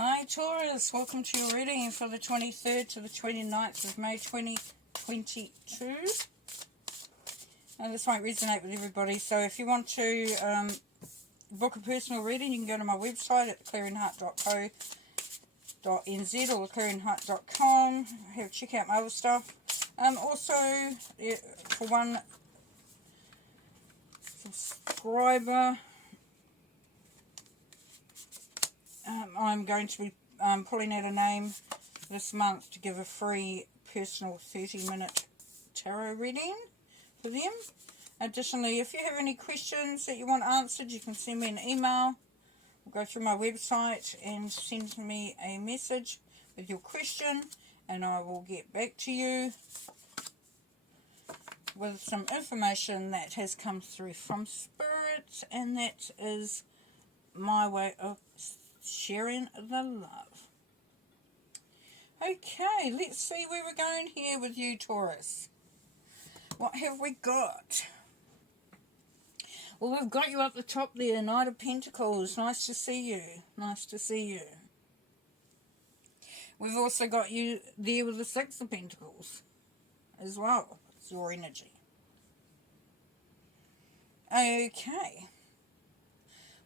Hi Taurus, welcome to your reading for the 23rd to the 29th of May 2022. Now this won't resonate with everybody, so if you want to book a personal reading, you can go to my website at theclearingheart.co.nz or theclearingheart.com. Check out my other stuff. Also, for one subscriber, I'm going to be pulling out a name this month to give a free personal 30-minute tarot reading for them. Additionally, if you have any questions that you want answered, you can send me an email or go through my website and send me a message with your question, and I will get back to you with some information that has come through from Spirit, and that is my way of sharing the love. Okay, let's see where we're going here with you, Taurus. What have we got? Well, we've got you up the top there, Knight of Pentacles. Nice to see you. Nice to see you. We've also got you there with the Six of Pentacles as well. It's your energy. Okay.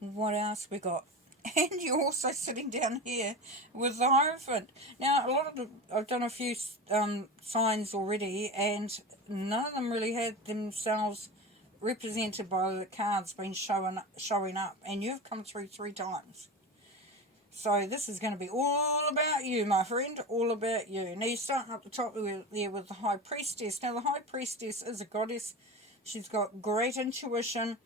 What else we got? And you're also sitting down here with the Hierophant. Now, I've done a few signs already, and none of them really had themselves represented by the cards being showing up. And you've come through 3 times. So this is going to be all about you, my friend. All about you. Now, you're starting up the top there with the High Priestess. Now, the High Priestess is a goddess. She's got great intuition.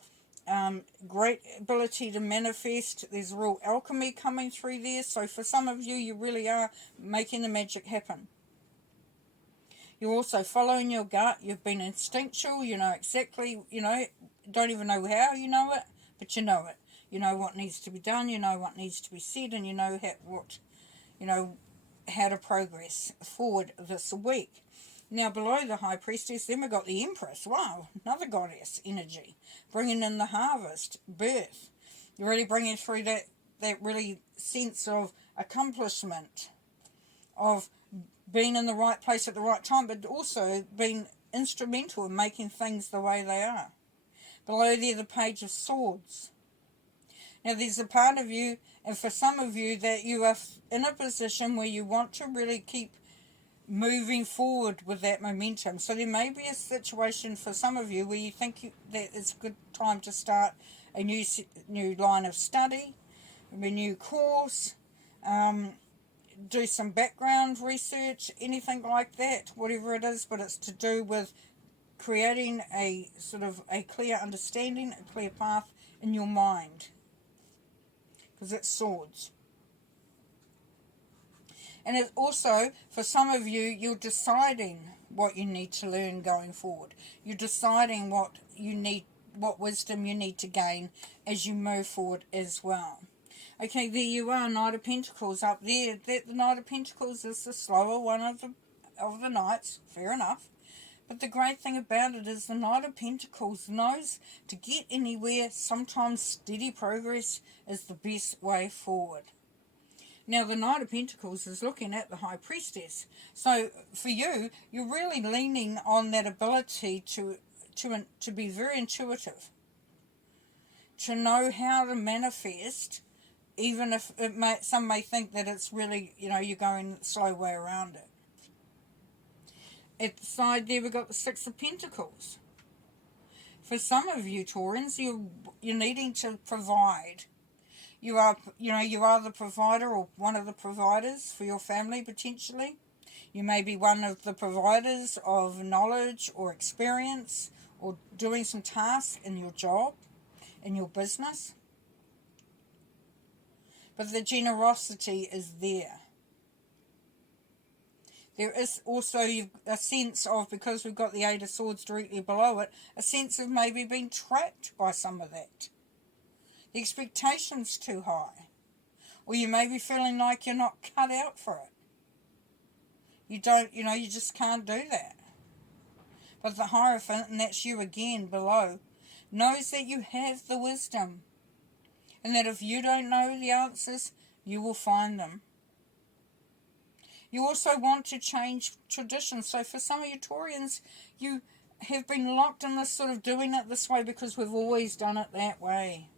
Great ability to manifest. There's real alchemy coming through there. So for some of you, you really are making the magic happen. You're also following your gut. You've been instinctual. You know exactly, don't even know how you know it, but you know it. You know what needs to be done. You know what needs to be said, and you know how to progress forward this week. Now, below the High Priestess, then we've got the Empress. Wow, another goddess energy. Bringing in the harvest, birth. You're really bringing through that really sense of accomplishment, of being in the right place at the right time, but also being instrumental in making things the way they are. Below there, the Page of Swords. Now, there's a part of you, and for some of you, that you are in a position where you want to really keep moving forward with that momentum. So there may be a situation for some of you where you think that it's a good time to start a new line of study, a new course, do some background research, anything like that, whatever it is, but it's to do with creating a sort of a clear understanding, a clear path in your mind, because it's swords. And it also, for some of you, you're deciding what you need to learn going forward. You're deciding what wisdom you need to gain as you move forward as well. Okay, there you are, Knight of Pentacles up there. The Knight of Pentacles is the slower one of the knights, fair enough. But the great thing about it is the Knight of Pentacles knows to get anywhere, sometimes steady progress is the best way forward. Now, the Knight of Pentacles is looking at the High Priestess. So, for you, you're really leaning on that ability to be very intuitive. To know how to manifest, even if some may think that it's really, you're going the slow way around it. At the side there, we've got the Six of Pentacles. For some of you, Taurans, you're needing to provide. You are the provider or one of the providers for your family, potentially. You may be one of the providers of knowledge or experience or doing some tasks in your job, in your business. But the generosity is there. There is also a sense of, because we've got the Eight of Swords directly below it, a sense of maybe being trapped by some of that. The expectation's too high. Or you may be feeling like you're not cut out for it. You just can't do that. But the Hierophant, and that's you again below, knows that you have the wisdom. And that if you don't know the answers, You will find them. You also want to change traditions. So for some of you Taurians, you have been locked in this sort of doing it this way because we've always done it that way.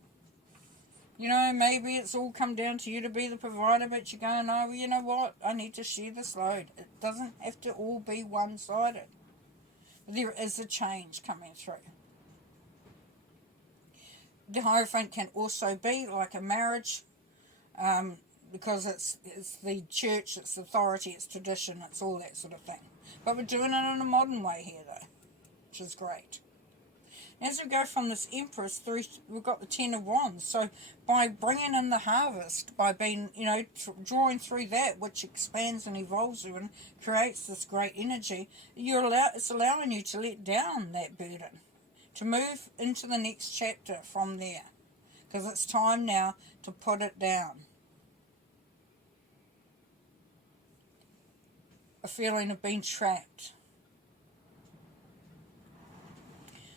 You know, maybe it's all come down to you to be the provider, but you're going, oh, you know what? I need to share this load. It doesn't have to all be one-sided. There is a change coming through. The Hierophant can also be like a marriage, because it's the church, it's authority, it's tradition, it's all that sort of thing. But we're doing it in a modern way here, though, which is great. As we go from this Empress through, we've got the Ten of Wands. So by bringing in the harvest, by being, you know, drawing through that, which expands and evolves you and creates this great energy, it's allowing you to let down that burden, to move into the next chapter from there, because it's time now to put it down. A feeling of being trapped.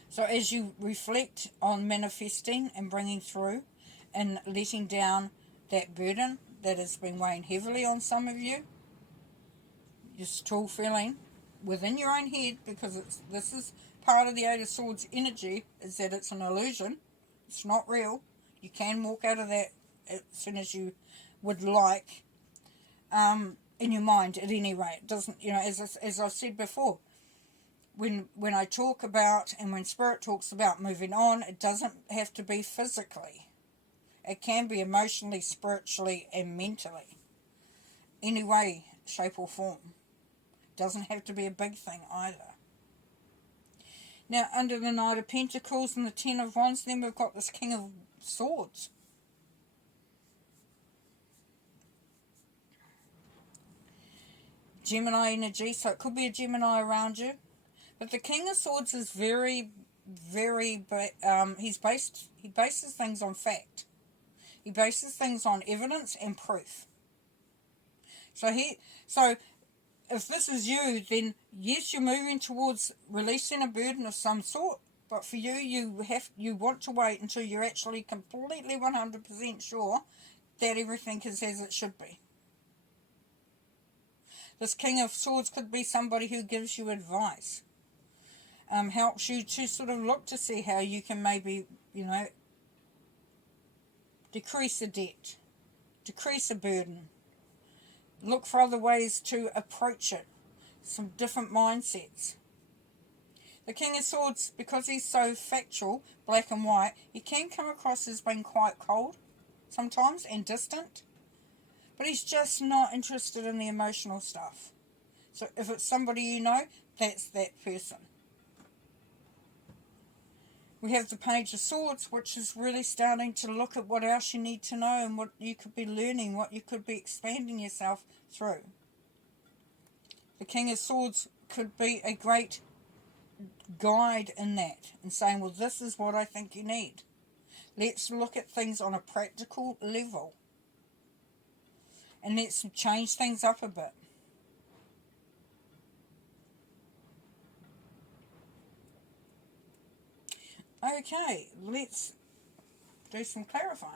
So as you reflect on manifesting and bringing through and letting down that burden that has been weighing heavily on some of you, you're still feeling within your own head, because this is part of the Eight of Swords energy, is that it's an illusion. It's not real. You can walk out of that as soon as you would like, in your mind at any rate. It doesn't, you know, as I've said before, when I talk about, and when Spirit talks about moving on, it doesn't have to be physically. It can be emotionally, spiritually, and mentally. Any way, shape or form. It doesn't have to be a big thing either. Now, under the Knight of Pentacles and the Ten of Wands, then we've got this King of Swords. Gemini energy, so it could be a Gemini around you. But the King of Swords is very, very, he bases things on fact. He bases things on evidence and proof. So if this is you, then yes, you're moving towards releasing a burden of some sort. But for you, you want to wait until you're actually completely 100% sure that everything is as it should be. This King of Swords could be somebody who gives you advice. Helps you to sort of look to see how you can maybe, you know, decrease a debt, decrease a burden, look for other ways to approach it, some different mindsets. The King of Swords, because he's so factual, black and white, he can come across as being quite cold sometimes and distant, but he's just not interested in the emotional stuff. So if it's somebody you know, that's that person. We have the Page of Swords, which is really starting to look at what else you need to know and what you could be learning, what you could be expanding yourself through. The King of Swords could be a great guide in that, and saying, well, this is what I think you need. Let's look at things on a practical level, and let's change things up a bit. Okay, let's do some clarifying.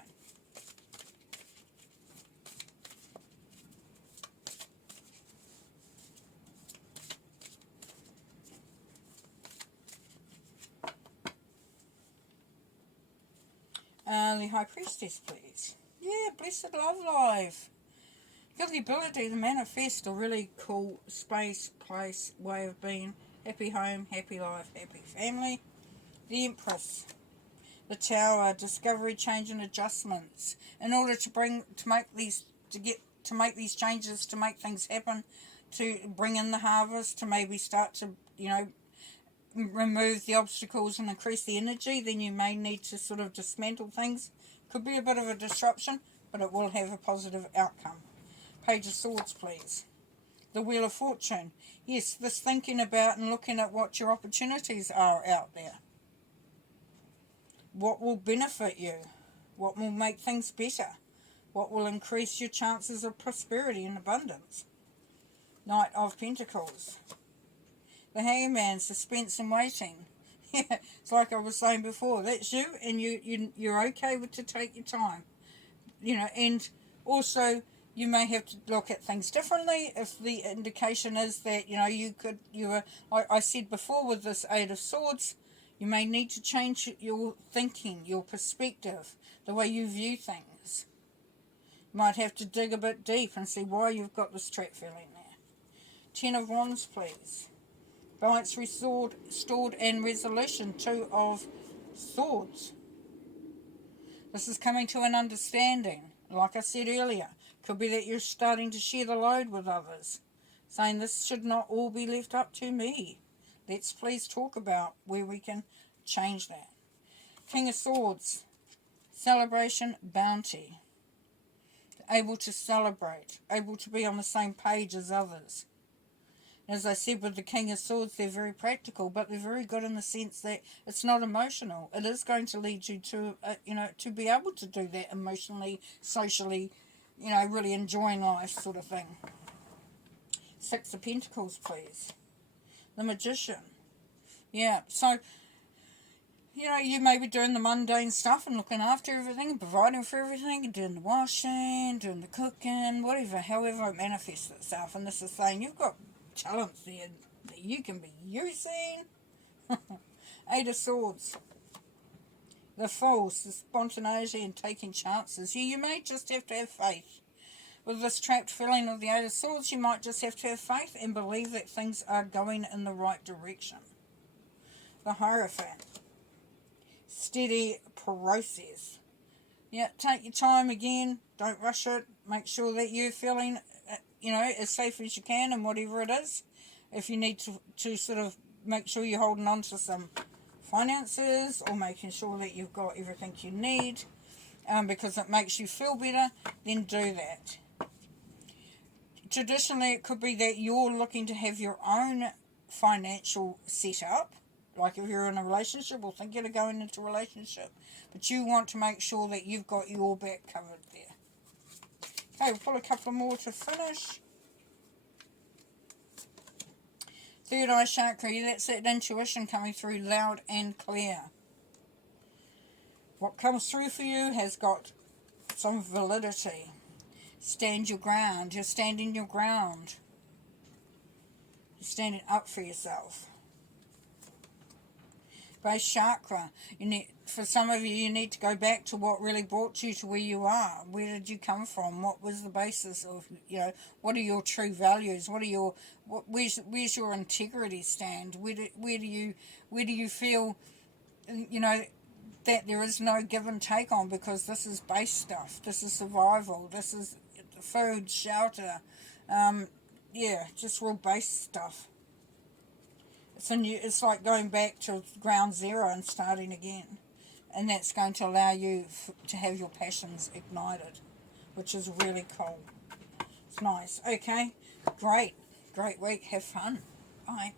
The High Priestess, please. Yeah, Blessed Love Life. You've got the ability to manifest a really cool space, place, way of being. Happy home, happy life, happy family. The Empress, the Tower, discovery, change and adjustments. In order to make these changes, to make things happen, to bring in the harvest, to maybe start to, you know, remove the obstacles and increase the energy, then you may need to sort of dismantle things. Could be a bit of a disruption, but it will have a positive outcome. Page of Swords, please. The Wheel of Fortune. Yes, this thinking about and looking at what your opportunities are out there. What will benefit you? What will make things better? What will increase your chances of prosperity and abundance? Knight of Pentacles. The Hangman, suspense and waiting. Yeah, it's like I was saying before, that's you, and you're okay with to take your time. You know, and Also, you may have to look at things differently if the indication is that, you know, you were, like I said before with this Eight of Swords, you may need to change your thinking, your perspective, the way you view things. You might have to dig a bit deep and see why you've got this trap feeling there. Ten of Wands, please. Balance restored and resolution. Two of Swords. This is coming to an understanding. Like I said earlier, could be that you're starting to share the load with others, saying this should not all be left up to me. Let's please talk about where we can change that. King of Swords, celebration, bounty. Able to celebrate, able to be on the same page as others. As I said with the King of Swords, they're very practical, but they're very good in the sense that it's not emotional. It is going to lead you to, to be able to do that emotionally, socially, really enjoying life sort of thing. Six of Pentacles, please. The Magician. Yeah, so, you may be doing the mundane stuff and looking after everything and providing for everything and doing the washing, doing the cooking, whatever, however it manifests itself. And this is saying you've got talents there that you can be using. Eight of Swords. The False, the spontaneity and taking chances. You may just have to have faith. With this trapped feeling of the Eight of Swords, you might just have to have faith and believe that things are going in the right direction. The Hierophant. Steady process. Yeah, take your time again. Don't rush it. Make sure that you're feeling as safe as you can in whatever it is. If you need to sort of make sure you're holding on to some finances or making sure that you've got everything you need because it makes you feel better, then do that. Traditionally, it could be that you're looking to have your own financial setup, like if you're in a relationship or thinking of going into a relationship, but you want to make sure that you've got your back covered there. Okay, we'll pull a couple more to finish. Third eye chakra, that's that intuition coming through loud and clear. What comes through for you has got some validity. Stand your ground. You're standing your ground. You're standing up for yourself. Base chakra. For some of you, you need to go back to what really brought you to where you are. Where did you come from? What was the basis of, what are your true values? Where's your integrity stand? Where do you feel, that there is no give and take on, because this is base stuff. This is survival. This is food, shelter. Just real base stuff. It's like going back to ground zero and starting again. And that's going to allow you to have your passions ignited, which is really cool. It's nice. Okay, great week. Have fun. Bye.